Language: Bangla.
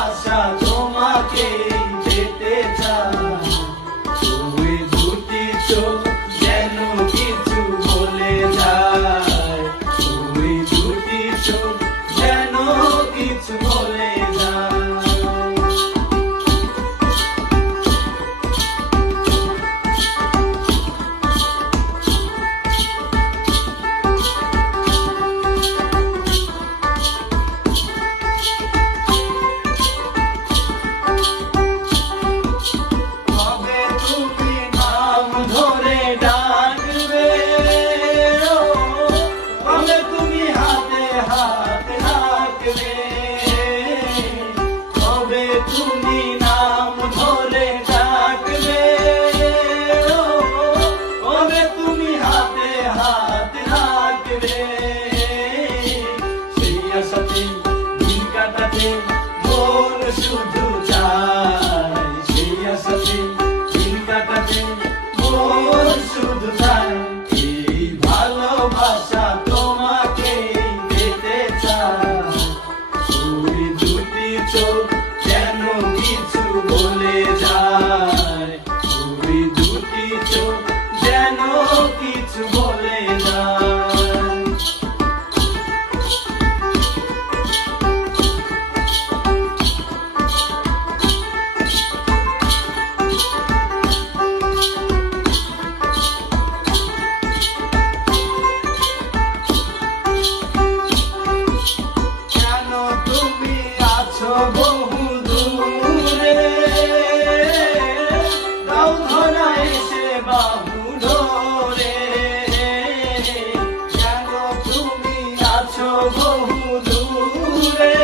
ভাষাভাষা তোমাকে পেতে চাই। ওই দুটি চোখ যেন কিছু বলে যায়, ওই দুটি চোখ যেন কিছু বলে যায়। তুমি নাম ধরে ডাকবে, ওরে তুমি হাতে হাত রাখবে। সেই আশাতে দিন কাটাতে মন শুধু চায়, সেই আশাতে দিন কাটাতে মন শুধু চায়। এই ভালোবাসা তোমাকে পেতে চায়, ওই দুটি চোখ যেন কিছু বলে যায়, ওই দুটি চোখ যেন কিছু বলে যায়। কেন তুমি আছো বহু দূরে, দাও ধরা এসে বাহু ধরে। কেন তুমি আছো বহু দূরে,